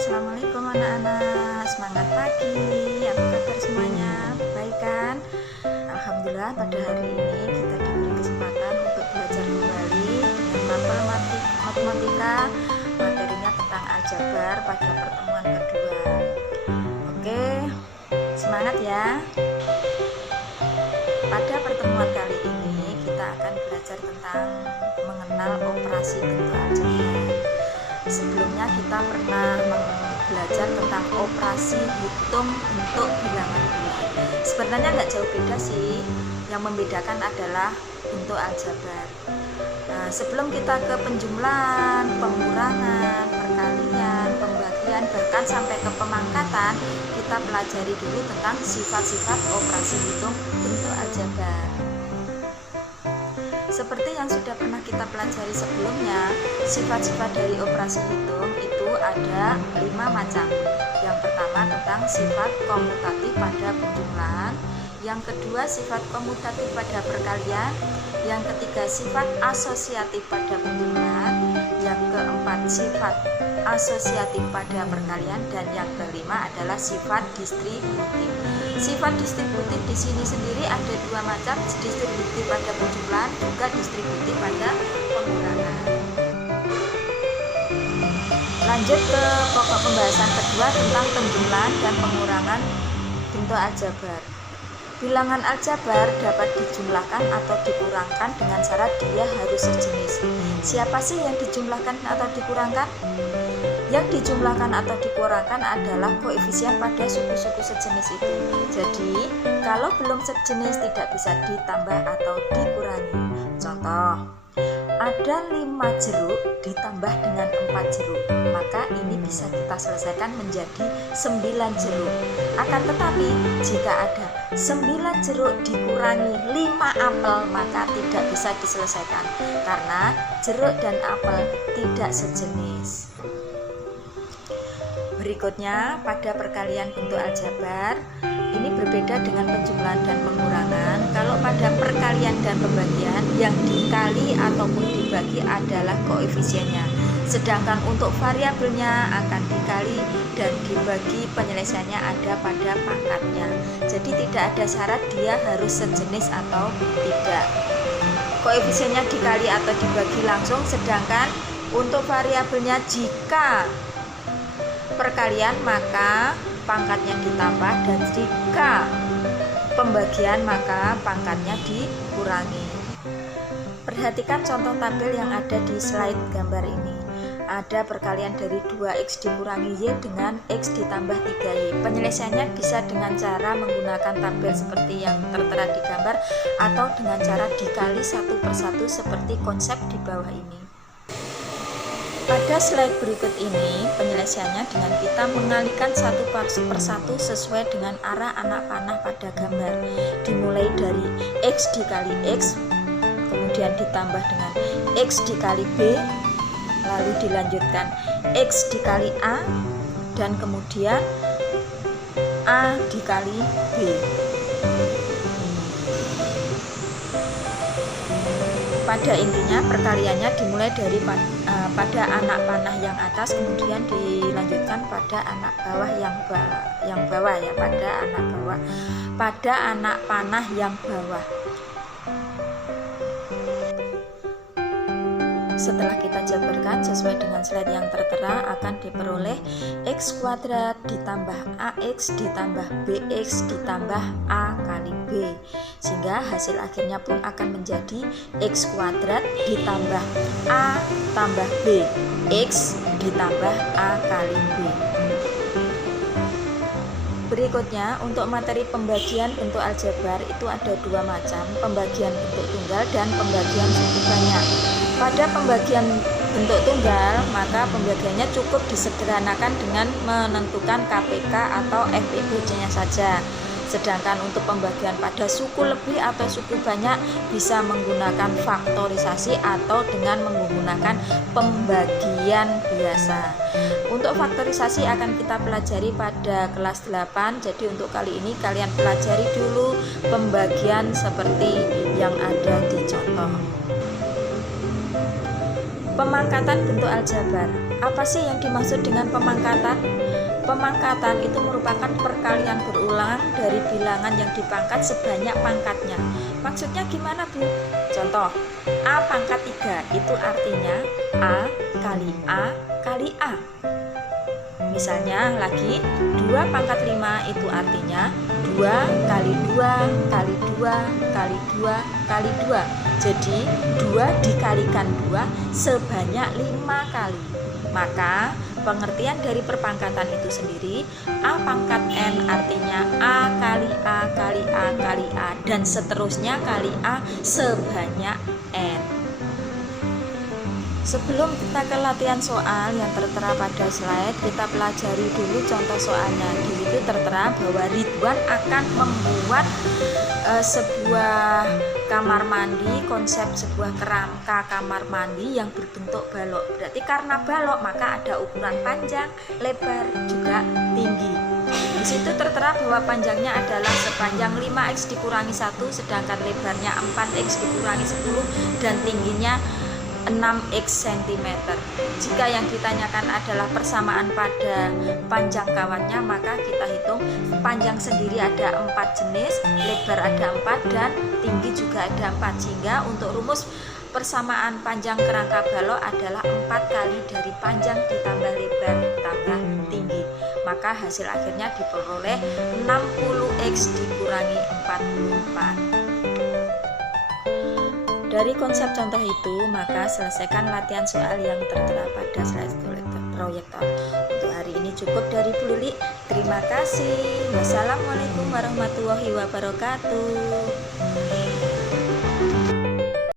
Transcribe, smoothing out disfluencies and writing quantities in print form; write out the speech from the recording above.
Assalamualaikum anak-anak, semangat pagi. Apa kabar semuanya? Baik kan? Alhamdulillah pada hari ini kita diberi kesempatan untuk belajar kembali dengan mapel matematika, materinya tentang aljabar pada pertemuan kedua. Oke, semangat ya. Pada pertemuan kali ini kita akan belajar tentang mengenal operasi bentuk aljabar. Sebelumnya kita pernah belajar tentang operasi hitung untuk bilangan bulat. Sebenarnya nggak jauh beda sih, yang membedakan adalah bentuk aljabar. Sebelum kita ke penjumlahan, pengurangan, perkalian, pembagian, bahkan sampai ke pemangkatan, kita pelajari dulu tentang sifat-sifat operasi hitung bentuk aljabar. Seperti yang sudah pernah kita pelajari sebelumnya, sifat-sifat dari operasi hitung itu ada 5 macam. Yang pertama tentang sifat komutatif pada penjumlahan, yang kedua sifat komutatif pada perkalian, yang ketiga sifat asosiatif pada penjumlahan, yang keempat sifat asosiatif pada perkalian, dan yang kelima adalah sifat distributif. Sifat distributif di sini sendiri ada 2 macam, distributif pada penjumlahan juga distributif pada pengurangan. Lanjut ke pokok pembahasan kedua tentang penjumlahan dan pengurangan bentuk aljabar. Bilangan aljabar dapat dijumlahkan atau dikurangkan dengan syarat dia harus sejenis. Siapa sih yang dijumlahkan atau dikurangkan? Yang dijumlahkan atau dikurangkan adalah koefisien pada suku-suku sejenis itu. Jadi, kalau belum sejenis tidak bisa ditambah atau dikurangi. Contoh, ada 5 jeruk ditambah dengan 4 jeruk, maka ini bisa kita selesaikan menjadi 9 jeruk. Akan tetapi, jika ada 9 jeruk dikurangi 5 apel, maka tidak bisa diselesaikan karena jeruk dan apel tidak sejenis. Berikutnya, pada perkalian bentuk aljabar, ini berbeda dengan penjumlahan dan pengurangan. Kalau pada perkalian dan pembagian, yang dikali ataupun dibagi adalah koefisiennya. Sedangkan untuk variabelnya akan dikali dan dibagi, penyelesaiannya ada pada pangkatnya. Jadi tidak ada syarat dia harus sejenis atau tidak. Koefisiennya dikali atau dibagi langsung, sedangkan untuk variabelnya jika perkalian maka pangkatnya ditambah, dan jika pembagian maka pangkatnya dikurangi. Perhatikan contoh tabel yang ada di slide gambar ini. Ada perkalian dari 2x dikurangi y dengan x ditambah 3y. Penyelesaiannya bisa dengan cara menggunakan tabel seperti yang tertera di gambar atau dengan cara dikali satu persatu seperti konsep di bawah ini. Pada slide berikut ini, penyelesaiannya dengan kita mengalihkan satu persatu sesuai dengan arah anak panah pada gambar. Dimulai dari x dikali x, kemudian ditambah dengan x dikali b, lalu dilanjutkan x dikali a, dan kemudian a dikali b. Pada intinya perkaliannya dimulai dari pada anak panah yang atas, kemudian dilanjutkan pada anak bawah yang bawah ya, pada anak panah yang bawah. Setelah kita jabarkan sesuai dengan slide yang tertera, akan diperoleh x kuadrat ditambah ax ditambah bx ditambah a kali b, sehingga hasil akhirnya pun akan menjadi x kuadrat ditambah a tambah b, x ditambah a kali b. Berikutnya, untuk materi pembagian bentuk aljabar itu ada 2 macam, pembagian bentuk tunggal dan pembagian suku banyak. Pada pembagian bentuk tunggal, maka pembagiannya cukup disederhanakan dengan menentukan KPK atau FPBC-nya saja. Sedangkan untuk pembagian pada suku lebih atau suku banyak bisa menggunakan faktorisasi atau dengan menggunakan pembagian biasa. Untuk faktorisasi akan kita pelajari pada kelas 8. Jadi untuk kali ini kalian pelajari dulu pembagian seperti yang ada di contoh. Pemangkatan bentuk aljabar. Apa sih yang dimaksud dengan pemangkatan? Pemangkatan itu merupakan perkalian berulang dari bilangan yang dipangkat sebanyak pangkatnya. Maksudnya gimana, Bu? Contoh, A pangkat 3 itu artinya A kali A kali A. Misalnya lagi 2 pangkat 5 itu artinya 2 kali 2 kali 2 kali 2 kali 2. Jadi 2 dikalikan 2 sebanyak 5 kali. Maka pengertian dari perpangkatan itu sendiri, A pangkat N artinya A kali A kali A kali A dan seterusnya kali A sebanyak N. Sebelum kita ke latihan soal yang tertera pada slide, kita pelajari dulu contoh soalnya. Di situ tertera bahwa Ridwan akan membuat sebuah kamar mandi, konsep sebuah kerangka kamar mandi yang berbentuk balok. Berarti karena balok maka ada ukuran panjang, lebar, juga tinggi. Di situ tertera bahwa panjangnya adalah sepanjang 5x dikurangi 1, sedangkan lebarnya 4x dikurangi 10 dan tingginya 6x cm. Jika yang ditanyakan adalah persamaan pada panjang kawannya, maka kita hitung panjang sendiri ada 4 jenis, lebar ada 4 dan tinggi juga ada 4, sehingga untuk rumus persamaan panjang kerangka balok adalah 4 kali dari panjang ditambah lebar tambah tinggi. Maka hasil akhirnya diperoleh 60x dikurangi 44. Dari konsep contoh itu, maka selesaikan latihan soal yang tertera pada slide proyektor. Untuk hari ini cukup dari Bu Lili. Terima kasih. Wassalamualaikum warahmatullahi wabarakatuh.